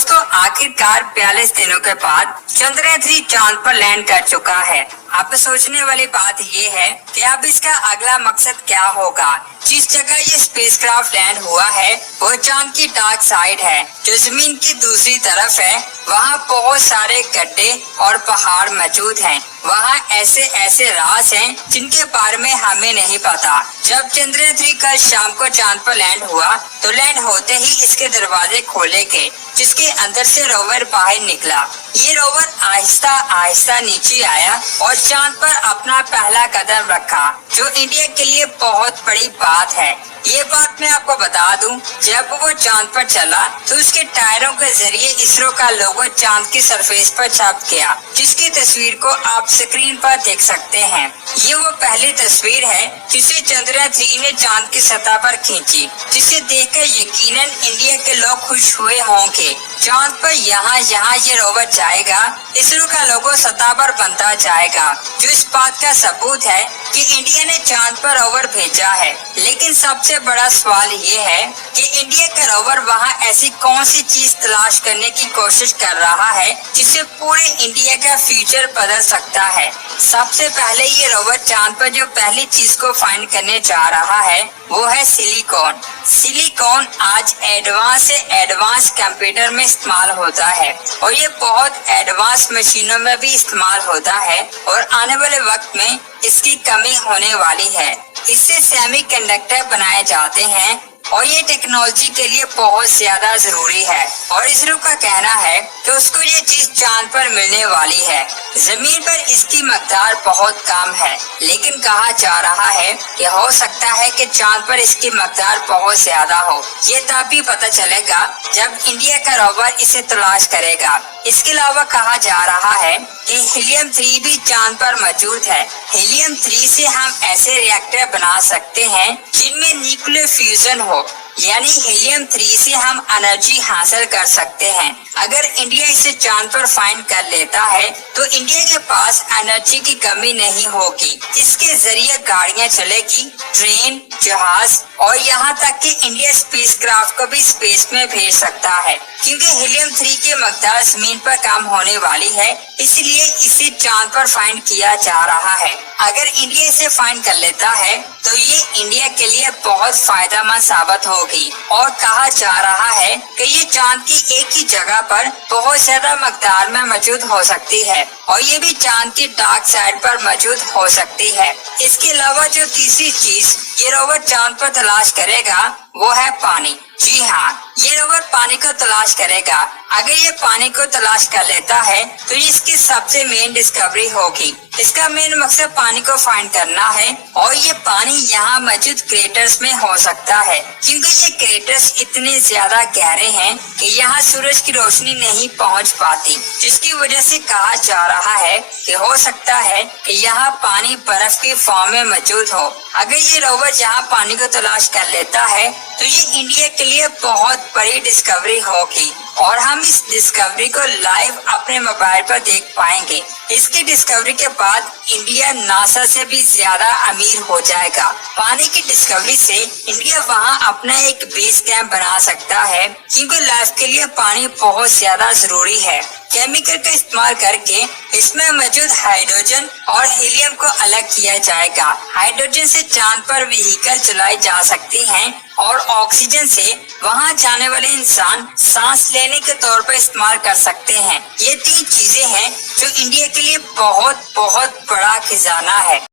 दोस्तों आखिरकार 42 दिनों के बाद चंद्रयान 3 चांद पर लैंड कर चुका है। अब सोचने वाली बात ये है कि अब इसका अगला मकसद क्या होगा। जिस जगह ये स्पेसक्राफ्ट लैंड हुआ है वो चांद की डार्क साइड है जो जमीन की दूसरी तरफ है। वहाँ बहुत सारे गड्ढे और पहाड़ मौजूद हैं। वहाँ ऐसे ऐसे राज हैं जिनके बारे में हमें नहीं पता। जब चंद्रयान 3 कल शाम को चांद पर लैंड हुआ तो लैंड होते ही इसके दरवाजे खोले गए जिसके अंदर से रोवर बाहर निकला। ये रोवर आहिस्ता आहिस्ता नीचे आया और चांद पर अपना पहला कदम रखा, जो इंडिया के लिए बहुत बड़ी बात है। ये बात मैं आपको बता दूं, जब वो चांद पर चला तो उसके टायरों के जरिए इसरो का लोगो चांद की सरफेस पर छप गया, जिसकी तस्वीर को आप स्क्रीन पर देख सकते हैं। ये वो पहली तस्वीर है जिसे चंद्रयान 3 ने चांद की सतह पर खींची, जिसे देखकर यकीनन इंडिया के लोग खुश हुए होंगे। चांद पर यहाँ ये रोवर जाएगा, इसरो का लोगो सतह पर बनता जाएगा, जो इस बात का सबूत है कि इंडिया ने चांद पर रोवर भेजा है। लेकिन सबसे बड़ा सवाल ये है कि इंडिया का रोवर वहाँ ऐसी कौन सी चीज तलाश करने की कोशिश कर रहा है जिससे पूरे इंडिया का फ्यूचर बदल सकता है। सबसे पहले ये रोवर चांद पर जो पहली चीज को फाइंड करने जा रहा है वो है सिलिकॉन। सिलिकॉन आज एडवांस से एडवांस कंप्यूटर में इस्तेमाल होता है और ये बहुत एडवांस मशीनों में भी इस्तेमाल होता है और आने वाले वक्त में इसकी कमी होने वाली है। इससे सेमीकंडक्टर बनाए जाते हैं और ये टेक्नोलॉजी के लिए बहुत ज्यादा जरूरी है और इसरो का कहना है कि उसको ये चीज चांद पर मिलने वाली है। जमीन पर इसकी मकदार बहुत कम है, लेकिन कहा जा रहा है कि हो सकता है कि चांद पर इसकी मकदार बहुत ज्यादा हो। ये तब भी पता चलेगा जब इंडिया का रोवर इसे तलाश करेगा। इसके अलावा कहा जा रहा है कि हीलियम 3 भी चांद पर मौजूद है। हीलियम 3 से हम ऐसे रिएक्टर बना सकते हैं जिनमें न्यूक्लियर फ्यूजन हो, यानी हीलियम 3 से हम एनर्जी हासिल कर सकते हैं। अगर इंडिया इसे चांद पर फाइंड कर लेता है तो इंडिया के पास एनर्जी की कमी नहीं होगी। इसके जरिए गाड़ियां चलेगी, ट्रेन, जहाज और यहाँ तक कि इंडिया स्पेसक्राफ्ट को भी स्पेस में भेज सकता है। क्योंकि हीलियम 3 की मकदार जमीन पर कम होने वाली है, इसलिए इसे चांद पर फाइंड किया जा रहा है। अगर इंडिया इसे फाइंड कर लेता है तो ये इंडिया के लिए बहुत फायदेमंद साबित होगी और कहा जा रहा है कि ये चांद की एक ही जगह पर बहुत ज्यादा मकदार में मौजूद हो सकती है और ये भी चांद की डार्क साइड पर मौजूद हो सकती है। इसके अलावा जो तीसरी चीज ये रोवर चांद पर तलाश करेगा वो है पानी। जी हाँ, ये रोवर पानी को तलाश करेगा। अगर ये पानी को तलाश कर लेता है तो इसकी सबसे मेन डिस्कवरी होगी। इसका मेन मकसद पानी को फाइंड करना है और ये पानी यहाँ मौजूद क्रेटर्स में हो सकता है, क्योंकि ये क्रेटर्स इतने ज्यादा गहरे हैं कि यहाँ सूरज की रोशनी नहीं पहुँच पाती, जिसकी वजह से कहा जा रहा है कि हो सकता है कि यहाँ पानी बर्फ के फॉर्म में मौजूद हो। अगर ये रोवर यहाँ पानी को तलाश कर लेता है तो ये इंडिया के लिए बहुत बड़ी डिस्कवरी होगी और हम इस डिस्कवरी को लाइव अपने मोबाइल पर देख पाएंगे। इसकी डिस्कवरी के बाद इंडिया नासा से भी ज्यादा अमीर हो जाएगा। पानी की डिस्कवरी से इंडिया वहां अपना एक बेस कैंप बना सकता है, क्योंकि लाइफ के लिए पानी बहुत ज्यादा जरूरी है। केमिकल का इस्तेमाल करके इसमें मौजूद हाइड्रोजन और हीलियम को अलग किया जाएगा। हाइड्रोजन से चांद पर व्हीकल चलाई जा सकती हैं और ऑक्सीजन से वहां जाने वाले इंसान सांस लेने के तौर पर इस्तेमाल कर सकते हैं। ये 3 चीजें हैं जो इंडिया के लिए बहुत बहुत बड़ा खजाना है।